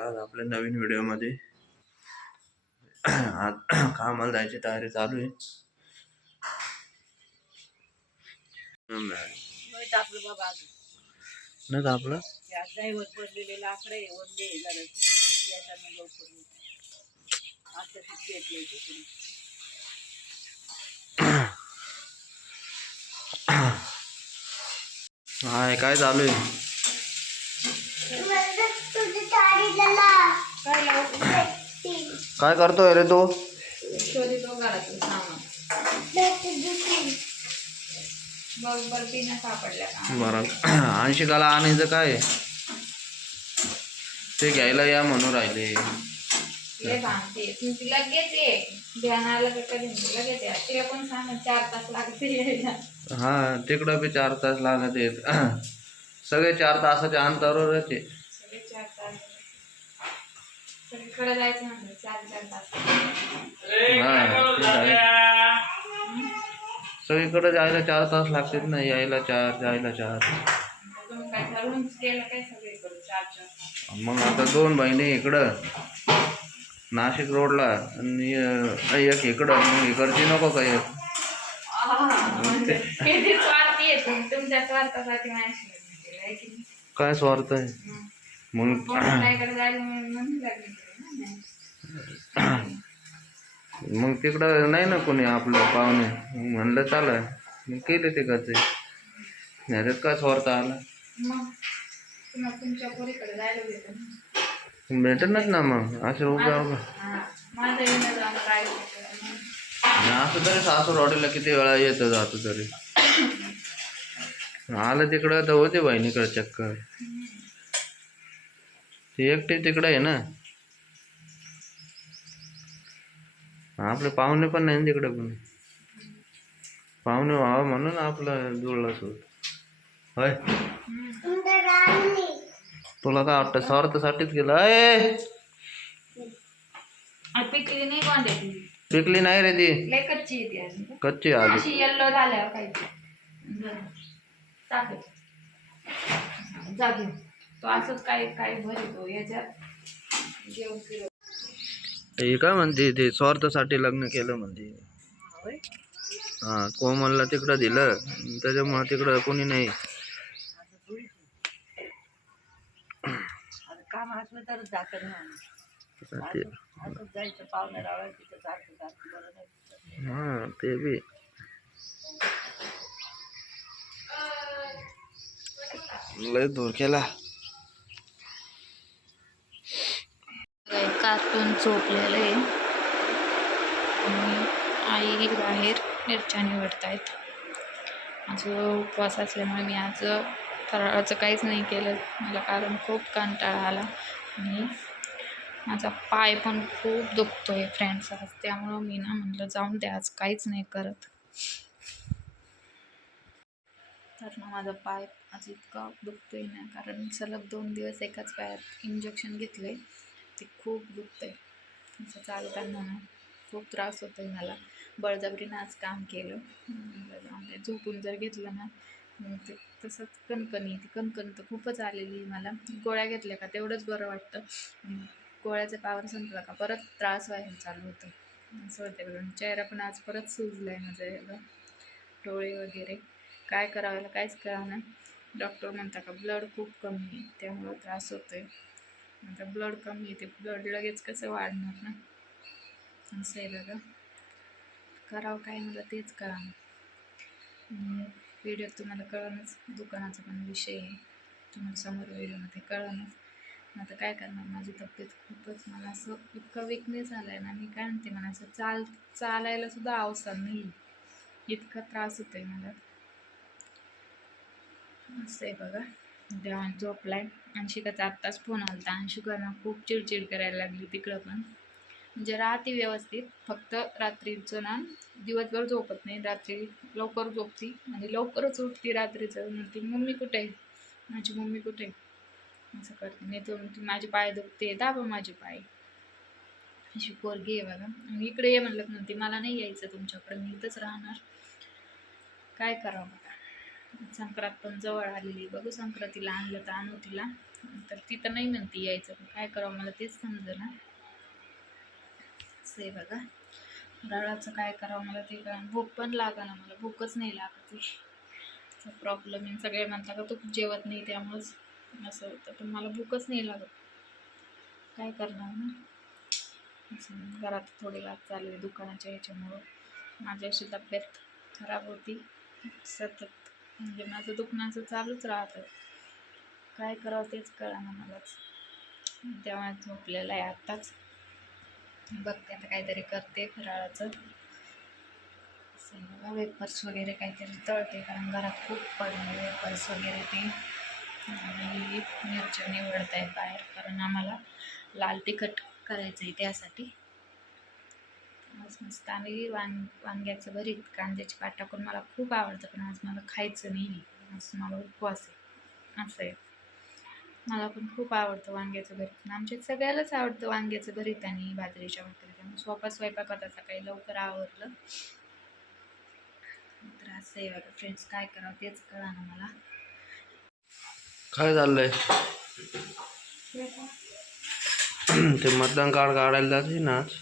आज आपल्या नवीन व्हिडिओमध्ये आज कामाला जायची तयारी चालू आहे. नाही का आपलं. हाय काय चालू आहे? काय करतोय रे तो? बरं अंशिकाला आणायचं काय? ते घ्यायला या म्हणून राहिले. हा तिकडं बी चार तास लागत आहेत. सगळे चार तासाच्या अंतरावरच आहे सगळे चार तास सगळीकडे जायचं म्हणलं चार चार तास. हा. सगळीकडे जायला चार तास लागतात ना यायला चार जायला चार. मग आता दोन बहिणी इकडं नाशिक रोडला आणि एक इकडं मग इकडची नको काय की नाही? काय स्वार्थ आहे? मग मग तिकडं नाही ना कोणी आपलं पाहुणे. म्हणलं चाल. मग केले ते घरचे ह्याच्यात काय स्वार्थ आला. भेटनच ना मग. असं. आणि असं तरी सासू रॉडीला किती वेळा येतं जातो तरी. आलं तिकडं तर होते बहिणीकडे चक्कर. ती एकटी तिकडं आहे ना. आपले पाहुणे पण नाही तिकडे पण. पाहुणे व्हावं म्हणून आपलं जुळलं सोड होय. तुला काय वाटतं स्वार्थासाठीच गेलं? अय पिकली नाही कोणत्या पिकली नाही रे ती. लय कच्ची आहे ती अजून कच्ची अशी येल्लो झाल्यावर जागे तो. असंच काय काय भरतो याच्यात. जेवण हे काय म्हणते ते स्वार्थासाठी लग्न केलं म्हणते. हा कोमलला तिकडं दिलं त्याच्यामुळं तिकडं कोणी काम असलं जातं जायचं पाहुणे नाही. हा ते बी. लय दूर केला. कार्टून झोपलेलं आहे. आणि आई बाहेर मिरच्या निवडतायत. माझं उपवास असल्यामुळे मी आज फराळाचं काहीच नाही केलं. मला कारण खूप कंटाळा आला. आणि माझा पाय पण खूप दुखतो आहे फ्रेंड्स आज त्यामुळं मी ना म्हटलं जाऊन ते आज काहीच नाही करत. तर ना माझा पाय आज इतका दुखतो आहे ना कारण सलग दोन दिवस एकाच पायात इंजेक्शन घेतले ती खूप दुखते असं चालताना ना खूप त्रास होतो आहे मला. बळजबरीनं आज काम केलं. म्हणजे झोपून जर घेतलं ना ते तसंच कणकणी ती कणकण तर खूपच आलेली मला. गोळ्या घेतल्या का तेवढंच बरं वाटतं. गोळ्याचं गोळ्याचा पावर संपला का परत त्रास व्हायला चालू होतो. असं होतं चेहरा पण आज परत सुजला आहे माझा एवढं डोळे वगैरे. काय करावं काहीच कळा ना डॉक्टर म्हणता का ब्लड खूप कमी आहे त्यामुळं त्रास होतो आहे आता ब्लड कमी आहे ते ब्लड लगेच कसं वाढणार ना? असं आहे बघा. करावं काय मला तेच करा. व्हिडिओत तुम्हाला कळणच दुकानाचा पण विषय आहे. तुम्हाला समोर व्हिडिओमध्ये कळणच. आता काय करणार? माझी तब्येत खूपच मला असं इतकं विकनेस झालं आहे ना मी काय म्हणते मला असं चाल चालायला सुद्धा अवसर नाही. इतका त्रास होतो आहे मला. असं आहे बघा. तेव्हा झोपलाय. अंशिकाचा आत्ताच फोन आला होता अंशिकानं खूप चिडचिड करायला लागली तिकडं पण. म्हणजे राहते व्यवस्थित. फक्त रात्रीचं ना दिवसभर झोपत नाही. रात्री लवकर झोपती. आणि लवकरच उठती रात्रीचं. म्हणते मम्मी कुठे? आहे माझी मम्मी कुठे? आहे असं करते. नाही तर म्हणते माझे पाय दुखते. दाबा माझे पाय. अशी पोरगी आहे बघा. आणि इकडे ये म्हणलं म्हणते मला नाही यायचं तुमच्याकडे. मी इथंच राहणार. काय करावं? बघा संक्रांत पण जवळ आलेली बघू संक्रांतीला आणलं तर आणू तिला. तर ती तर नाही म्हणते यायचं काय करावं मला तेच समजेना से बघा. रळाचं काय करावं मला ते कारण भूक पण लागा ना मला भूकच नाही लागत आहे प्रॉब्लेम आहे. सगळे म्हणतात का तू जेवत नाही त्यामुळंच असं होतं. पण मला भूकच नाही लागत. काय करणार ना? घरात थोडी वाद चालली दुकानाच्या ह्याच्यामुळं. माझी अशी तब्येत खराब होती. सतत म्हणजे माझं दुखण्याचं चालूच राहतं. काय करावं तेच कळना मलाच. तेव्हा झोपलेलं आहे आत्ताच. बघते आता काहीतरी करते फराळाचं. वेपर्स वगैरे काहीतरी तळते कारण घरात खूप पडले वेपर्स वगैरे ते. आणि मिरच्या निवडत आहे बाहेर कारण आम्हाला लाल तिखट करायचं आहे त्यासाठी. आज मस्त आम्ही वांग वांग्याचं भरीत कांद्याची पाट टाकून मला खूप आवडतं पण आज मला खायचं नाही आज मला उपवास आहे. असं आहे. मला पण खूप आवडतं वांग्याचं भरीत. आणि आमच्यात सगळ्यालाच आवडतं वांग्याचं भरीत आणि बाजरीच्या भाकरी. त्यामुळे स्वयंपाक होता सकाळी लवकर आवरलं. तर असं आहे बघा फ्रेंड्स काय करावं तेच कळा ना मला. काय चाललंय ते मतदान कार्ड काढायला जाते ना आज?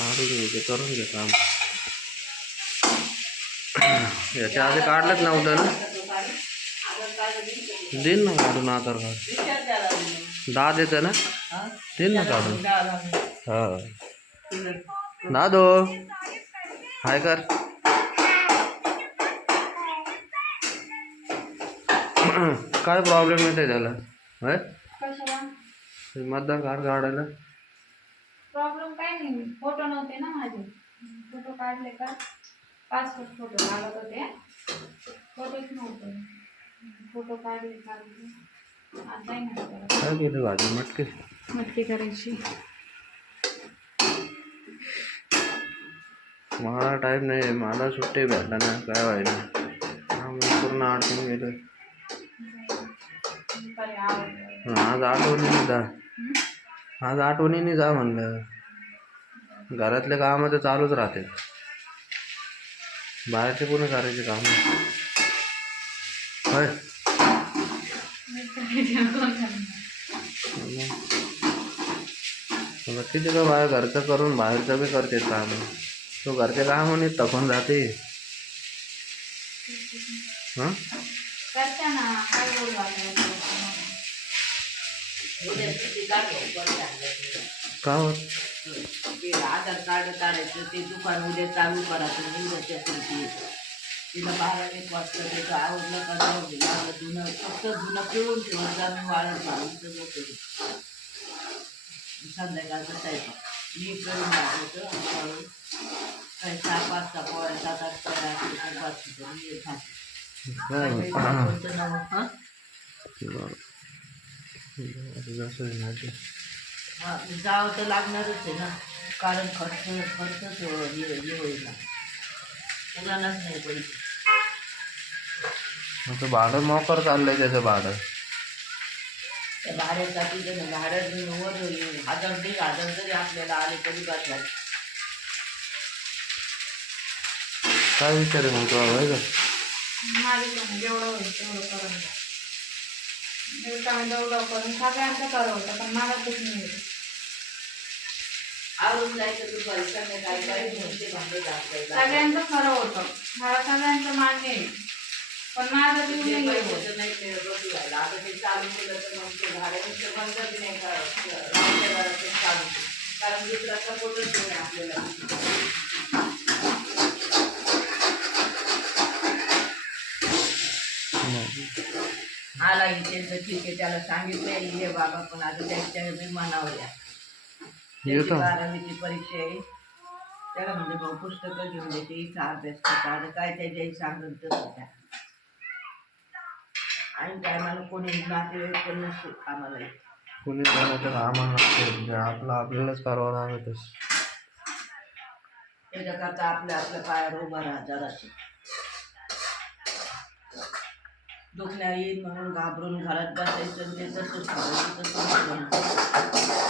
काढून घे ते करून घे काम. याच्या आधी काढलंच नव्हतं ना देईन ना काढून आधार कार्ड. दहा देतं ना? देईन ना काढून. हा. दादो हाय कर. काय प्रॉब्लेम येते त्याला? मतदान कार्ड काढायला. नाही फोटो नव्हते ना माझे. फोटो काढले का? पासपोर्ट फोटो लागत होते. फोटोच नव्हते. फोटो काढले काढले आता नाही भाजी? मटके? मटकी करायची. मला टाईम नाही. मला सुट्टी भेटला ना. काय व्हायला पूर्ण अडकून गेलो आज आठवणीने जा. आज आठवणीने जा म्हणलं. घरातले काम तर चालूच राहते बाहेरचे पूर्ण करायचे काम? होय. मग किती का बाहेर घरचं करून बाहेरचं बी करते काम? तो घरचे काम नाही तकून जाते. हां? का होत? ते आधार कार्ड काढायचं ते दुकान उद्या चालू करा तुम्ही निवडायच्या ती तिला बाहेर एक वाजता त्याचं आवडलं का जाऊ दे. लागलं जुनं फक्त धुणं पिळून ठेवून जाऊन वाळत घालून सगळं करू संध्याकाळचं स्वयंपाक मी करून दाखवतो. आणि काही सहा पाच सहा पोळ्या सात आठ पोळ्या असतील पाच मी एक खाते. हां? काही हा, जावं तर लागणारच आहे ना. कारण खर्च खर्चच हो- हे हे होईल ना. उडाणारच नाही पैसे. ते भाडं मोकर चाललंय त्याचं भाडं. त्या भाड्यासाठी जर भाड्यात वर हज़ार दीड हज़ार जरी आपल्याला आले तरी काय विचार आहे मग तुला होय का? जेवढं होईल तेवढं करून द्या दिवसामध्ये जेवढं करून सगळ्यांचं करवतं पण मला खूप नाही येत. आवडून जायचं दुपारी संध्याकाळी. सगळ्यांचं खरं होतं मला सगळ्यांचं मान्य आहे पण माझं ते नाही नाही मिळत बसू राहिलं. आता ते चालू केलं तर मग ते भाड्यापेक्षा बंद बी नाही करायचं. ते चालू. कारण दुसरा सपोर्टच नाही आपल्याला आला इथे तर ठीक आहे त्याला सांगितलं ये बाबा पण आता त्याच्या विमानावर या त्याची बारावीची परीक्षा आहे. त्याला म्हणजे भाऊ पुस्तकं घेऊन देते इथं अभ्यास करता. आता काय त्याच्याही सांगत तसं त्या आणि टायमाला कोणी नातेवाईक पण नसते आम्हाला कोणी करायचं आम्हाला म्हणजे आपलं आपल्यालाच करावं लागतच त्याच्याकरता आपल्या आपल्या पायावर उभा राहा जराशी. दुखण्या येईल म्हणून घाबरून घरात बसायचं ते तसंच करायचं तसंच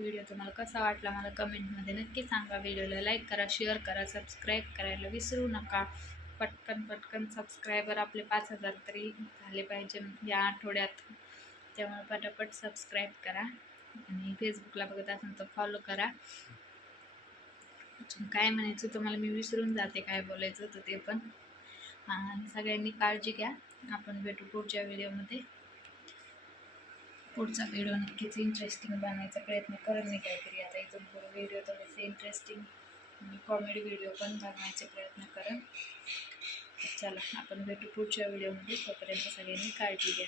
व्हिडिओ तुम्हाला कसा वाटला मला कमेंटमध्ये नक्की सांगा. व्हिडिओला लाईक करा शेअर करा सबस्क्राईब करायला विसरू नका. पटकन पटकन सबस्क्रायबर आपले पाच हजार तरी झाले पाहिजे या आठवड्यात. त्यामुळे पटापट सबस्क्राईब करा. आणि फेसबुकला बघत असाल तर फॉलो करा. अजून काय म्हणायचं तुम्हाला मी विसरून जाते काय बोलायचं तर ते पण. सगळ्यांनी काळजी घ्या. आपण भेटू पुढच्या व्हिडिओमध्ये. पुढचा व्हिडिओ नक्कीच इंटरेस्टिंग बनवायचा प्रयत्न करेन मी काहीतरी. आता इथून पुढे व्हिडिओ थोडेसे इंटरेस्टिंग कॉमेडी व्हिडिओ पण बनवायचे प्रयत्न करेन. चला आपण भेटू पुढच्या व्हिडिओमध्ये तोपर्यंत सगळ्यांनी काळजी घ्या.